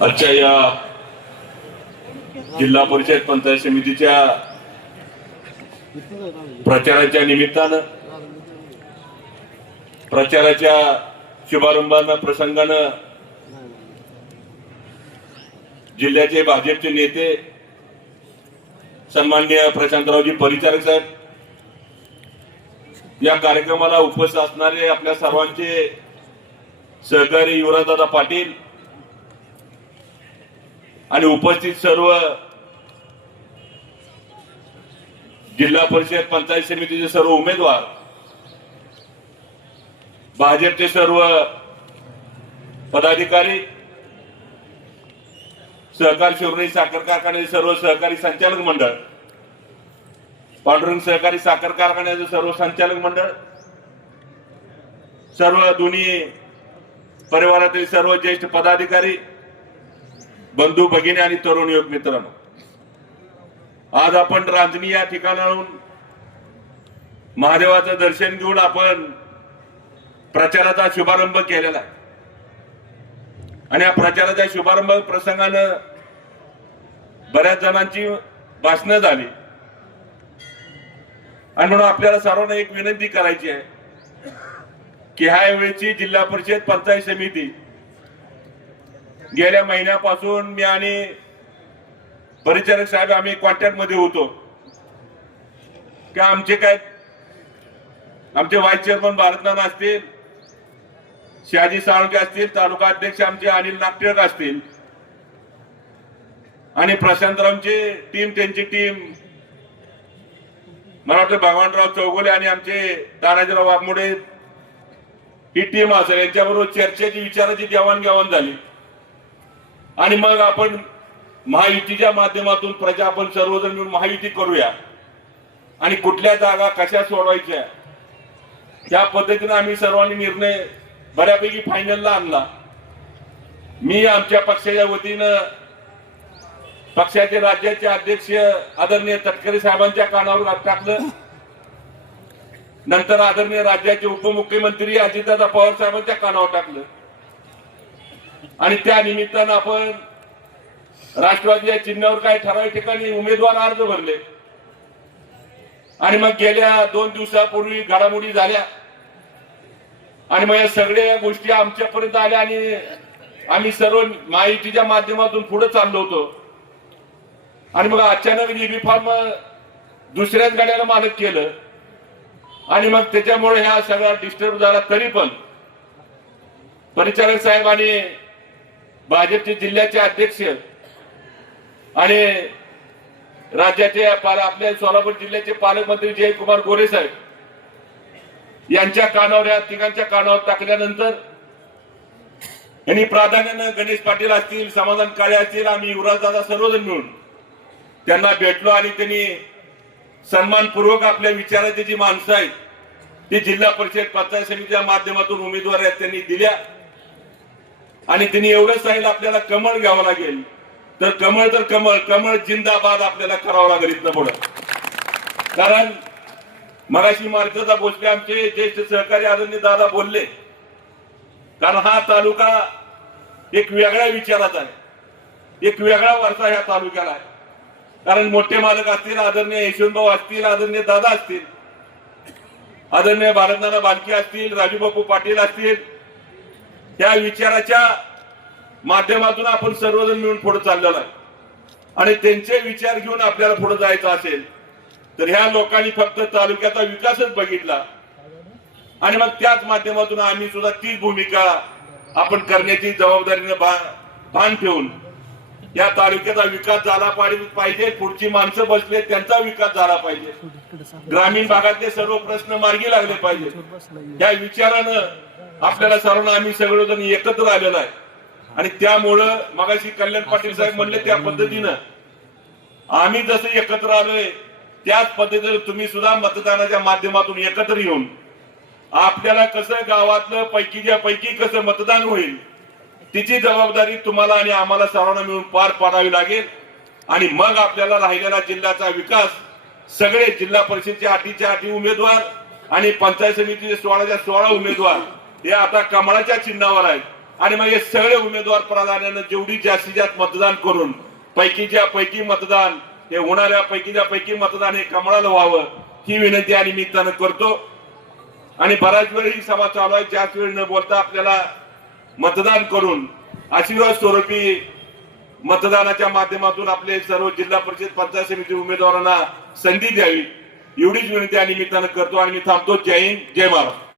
आजच्या या जिल्हा परिषद पंचायत समितीच्या प्रचाराच्या निमित्तानं प्रचाराच्या शुभारंभानं प्रसंगानं जिल्ह्याचे भाजपचे नेते सन्माननीय प्रशांतरावजी परिचारक साहेब या कार्यक्रमाला उपस्थित असणारे आपल्या सर्वांचे सहकारी युवराजदादा पाटील आणि उपस्थित सर्व जिल्हा परिषद पंचायत समितीचे सर्व उमेदवार भाजपचे सर्व पदाधिकारी सहकार शिवराई साखर कारखान्याचे सर्व सहकारी संचालक मंडळ पांडुरंग सहकारी साखर कारखान्याचं सर्व संचालक मंडळ सर्व दोन्ही परिवारातील सर्व ज्येष्ठ पदाधिकारी बंधू भगिनी आणि तरुण युवक मित्रांनो. आज आपण रांजणी या ठिकाणाहून महादेवाचं दर्शन घेऊन आपण प्रचाराचा शुभारंभ केलेला आहे. आणि या प्रचाराच्या शुभारंभ प्रसंगानं बऱ्याच जणांची भाषणं झाली. आणि म्हणून आपल्याला सर्वांना एक विनंती करायची आहे की ह्या वेळची जिल्हा परिषद पंचायत समिती गेल्या महिन्यापासून मी आणि परिचारक साहेब आम्ही कॉन्टॅक्टमध्ये होतो. का आमचे काय आमचे व्हाईस चेअरमन भारतनाथ असतील शहाजी साळुंके असतील तालुका अध्यक्ष आमचे अनिल नागटिळक असतील. आणि प्रशांतरावची टीम त्यांची टीम मला वाटतं भगवानराव चौगुले आणि आमचे तानाजीराव वाघमोडे ही टीम असेल. यांच्याबरोबर चर्चेची विचाराची देवाणघेवाण झाली. आणि मग आपण महायुतीच्या माध्यमातून प्रजा आपण सर्वजण मिळून महायुती करूया. आणि कुठल्या जागा कशा सोडवायच्या? त्या पद्धतीनं आम्ही सर्वांनी निर्णय बऱ्यापैकी फायनलला आणला. मी आमच्या पक्षाच्या वतीनं पक्षाचे राज्याचे अध्यक्ष आदरणीय तटकरे साहेबांच्या कानावर टाकलं. नंतर आदरणीय राज्याचे उपमुख्यमंत्री अजितदादा पवार साहेबांच्या कानावर टाकलं. आणि त्या निमित्तानं आपण राष्ट्रवादी या चिन्हावर काही ठराविक ठिकाणी उमेदवार अर्ज भरले. आणि मग गेल्या दोन दिवसापूर्वी घडामोडी झाल्या. आणि मग या सगळ्या गोष्टी आमच्यापर्यंत आल्या आणि आम्ही सर्व माहितीच्या माध्यमातून पुढे चाललो होतो. आणि मग अचानक ईबी फॉर्म दुसऱ्याच गाड्याला मालक केलं आणि मग त्याच्यामुळे ह्या सगळा डिस्टर्ब झाला तरी पण. परिचारक साहेब आणि भाजपचे जिल्ह्याचे अध्यक्ष आणि राज्याचे पाल- आपल्या सोलापूर जिल्ह्याचे पालकमंत्री जयकुमार गोरे साहेब यांच्या कानावर या तिघांच्या कानावर टाकल्यानंतर यांनी प्राधान्यानं गणेश पाटील असतील समाधान काळे असतील आम्ही युवराज दादा सर्वजण मिळून त्यांना भेटलो आणि त्यांनी सन्मानपूर्वक आपल्या विचाराची जी माणसं आहेत ती जिल्हा परिषद पंचायत समितीच्या माध्यमातून उमेदवार आहेत त्यांनी दिल्या. आणि त्यांनी एवढं सांगितलं आपल्याला कमळ घ्यावं लागेल. तर कमळ तर कमळ कमळ जिंदाबाद आपल्याला करावं लागेल इथलं पुढं. कारण मराठी मार्गदा भोसले आमचे ज्येष्ठ सहकारी आदरणीय दादा बोलले कारण हा तालुका एक वेगळ्या विचाराचा आहे. एक वेगळा वारसा ह्या तालुक्याला आहे. कारण मोठे मालक असतील आदरणीय यशवंतभाऊ असतील आदरणीय दादा असतील आदरणीय भारतनाना बालकी असतील राजूबापू पाटील असतील त्या विचाराच्या माध्यमातून आपण सर्वजण मिळून पुढे चाललेलो आहे. आणि त्यांचे विचार घेऊन आपल्याला पुढे जायचं असेल तर ह्या लोकांनी फक्त तालुक्याचा विकासच बघितला. आणि मग त्याच माध्यमातून आम्ही सुद्धा तीच भूमिका आपण करण्याची जबाबदारीने भान ठेवून या तालुक्याचा विकास झाला पाहिजे पाहिजे पुढची माणसं बसले त्यांचा विकास झाला पाहिजे. ग्रामीण भागातले सर्व प्रश्न मार्गी लागले पाहिजे. या विचारानं आपल्याला सर्वांना आम्ही सगळेजण एकत्र आलेलो आहे. आणि त्यामुळं मगाशी कल्याण पाटील साहेब म्हणले त्या पद्धतीनं आम्ही जसं एकत्र आलोय त्याच पद्धतीने तुम्ही सुद्धा मतदानाच्या माध्यमातून एकत्र येऊन आपल्याला कसं गावातलं पैकीच्या पैकी कसं मतदान होईल तिची जबाबदारी तुम्हाला आणि आम्हाला सर्वांना मिळून पार पाडावी लागेल. आणि मग आपल्याला राहिलेला जिल्ह्याचा विकास सगळे जिल्हा परिषदचे अटीच्या अटी उमेदवार आणि पंचायत समितीचे सोळाच्या सोळा उमेदवार हे आता कमळाच्या चिन्हावर आहेत. आणि मग हे सगळे उमेदवार प्राधान्यानं जेवढी जास्तीत जास्त मतदान करून पैकीच्या पैकी मतदान हे होणाऱ्या पैकीच्या पैकी मतदान हे कमळाला व्हावं ही विनंती आणि निमित्तानं करतो. आणि बराच वेळ ही सभा चालू आहे जास्त वेळ न बोलता आपल्याला मतदान करून आशीर्वाद स्वरूपी मतदानाच्या माध्यमातून आपले सर्व जिल्हा परिषद पंचायत समिती उमेदवारांना संधी द्यावी. एवढीच विनंती या निमित्तानं करतो आणि मी थांबतो. जय हिंद जय महाराष्ट्र.